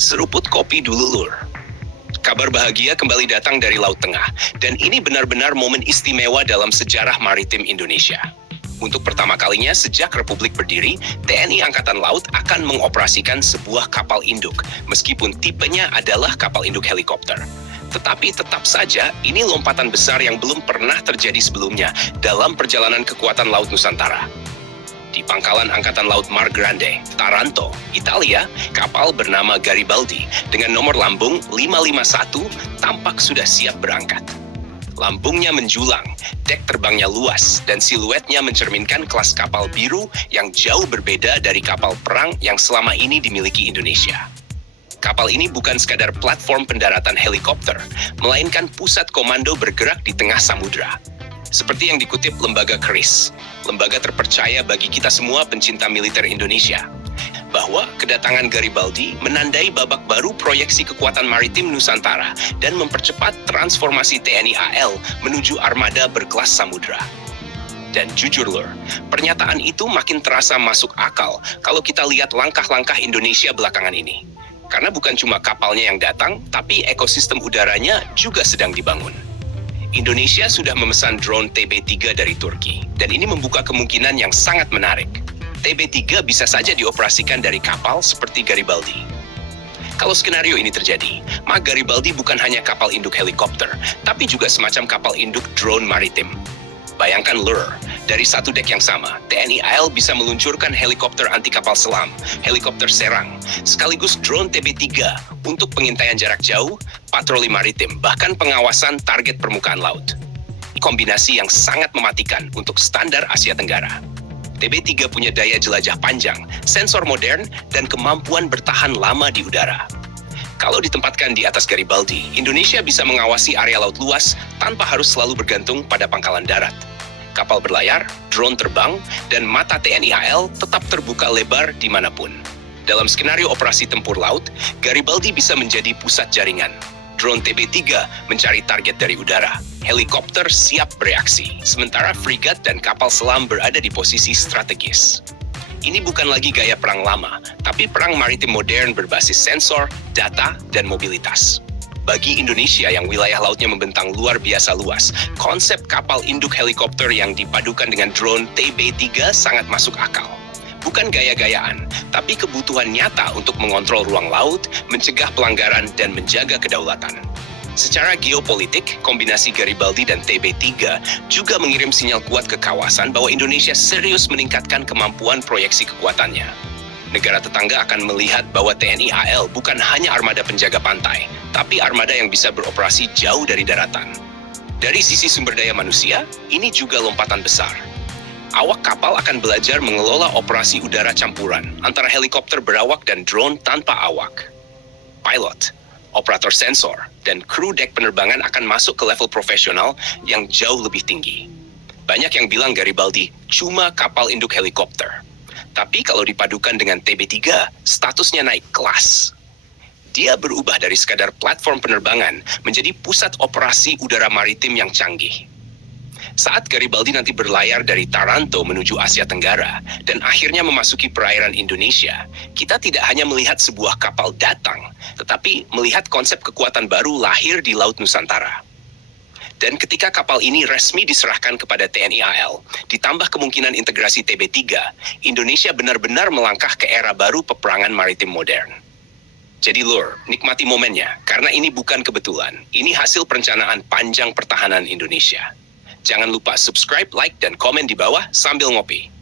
Seruput kopi dulu, Lur. Kabar bahagia kembali datang dari Laut Tengah, dan ini benar-benar momen istimewa dalam sejarah maritim Indonesia. Untuk pertama kalinya sejak Republik berdiri, TNI Angkatan Laut akan mengoperasikan sebuah kapal induk, meskipun tipenya adalah kapal induk helikopter. Tetapi tetap saja, ini lompatan besar yang belum pernah terjadi sebelumnya dalam perjalanan kekuatan Laut Nusantara. Di pangkalan Angkatan Laut Mar Grande, Taranto, Italia, kapal bernama Garibaldi dengan nomor lambung 551 tampak sudah siap berangkat. Lambungnya menjulang, dek terbangnya luas, dan siluetnya mencerminkan kelas kapal biru yang jauh berbeda dari kapal perang yang selama ini dimiliki Indonesia. Kapal ini bukan sekadar platform pendaratan helikopter, melainkan pusat komando bergerak di tengah samudra. Seperti yang dikutip lembaga KRIS, lembaga terpercaya bagi kita semua pencinta militer Indonesia, bahwa kedatangan Garibaldi menandai babak baru proyeksi kekuatan maritim Nusantara dan mempercepat transformasi TNI AL menuju armada berkelas samudra. Dan jujur Lur, pernyataan itu makin terasa masuk akal kalau kita lihat langkah-langkah Indonesia belakangan ini. Karena bukan cuma kapalnya yang datang, tapi ekosistem udaranya juga sedang dibangun. Indonesia sudah memesan drone TB3 dari Turki, dan ini membuka kemungkinan yang sangat menarik. TB3 bisa saja dioperasikan dari kapal seperti Garibaldi. Kalau skenario ini terjadi, maka Garibaldi bukan hanya kapal induk helikopter, tapi juga semacam kapal induk drone maritim. Bayangkan Lur, dari satu dek yang sama, TNI AL bisa meluncurkan helikopter anti kapal selam, helikopter serang, sekaligus drone TB3 untuk pengintaian jarak jauh, patroli maritim, bahkan pengawasan target permukaan laut. Kombinasi yang sangat mematikan untuk standar Asia Tenggara. TB3 punya daya jelajah panjang, sensor modern, dan kemampuan bertahan lama di udara. Kalau ditempatkan di atas Garibaldi, Indonesia bisa mengawasi area laut luas tanpa harus selalu bergantung pada pangkalan darat. Kapal berlayar, drone terbang, dan mata TNI AL tetap terbuka lebar dimanapun. Dalam skenario operasi tempur laut, Garibaldi bisa menjadi pusat jaringan. Drone TB3 mencari target dari udara. Helikopter siap bereaksi, sementara frigat dan kapal selam berada di posisi strategis. Ini bukan lagi gaya perang lama, tapi perang maritim modern berbasis sensor, data, dan mobilitas. Bagi Indonesia yang wilayah lautnya membentang luar biasa luas, konsep kapal induk helikopter yang dipadukan dengan drone TB3 sangat masuk akal. Bukan gaya-gayaan, tapi kebutuhan nyata untuk mengontrol ruang laut, mencegah pelanggaran, dan menjaga kedaulatan. Secara geopolitik, kombinasi Garibaldi dan TB3 juga mengirim sinyal kuat ke kawasan bahwa Indonesia serius meningkatkan kemampuan proyeksi kekuatannya. Negara tetangga akan melihat bahwa TNI AL bukan hanya armada penjaga pantai, tapi armada yang bisa beroperasi jauh dari daratan. Dari sisi sumber daya manusia, ini juga lompatan besar. Awak kapal akan belajar mengelola operasi udara campuran antara helikopter berawak dan drone tanpa awak. Pilot, operator sensor, dan kru dek penerbangan akan masuk ke level profesional yang jauh lebih tinggi. Banyak yang bilang Garibaldi cuma kapal induk helikopter. Tapi kalau dipadukan dengan TB3, statusnya naik kelas. Dia berubah dari sekadar platform penerbangan menjadi pusat operasi udara maritim yang canggih. Saat Garibaldi nanti berlayar dari Taranto menuju Asia Tenggara dan akhirnya memasuki perairan Indonesia, kita tidak hanya melihat sebuah kapal datang, tetapi melihat konsep kekuatan baru lahir di Laut Nusantara. Dan ketika kapal ini resmi diserahkan kepada TNI AL, ditambah kemungkinan integrasi TB3, Indonesia benar-benar melangkah ke era baru peperangan maritim modern. Jadi Lur, nikmati momennya, karena ini bukan kebetulan. Ini hasil perencanaan panjang pertahanan Indonesia. Jangan lupa subscribe, like, dan komen di bawah sambil ngopi.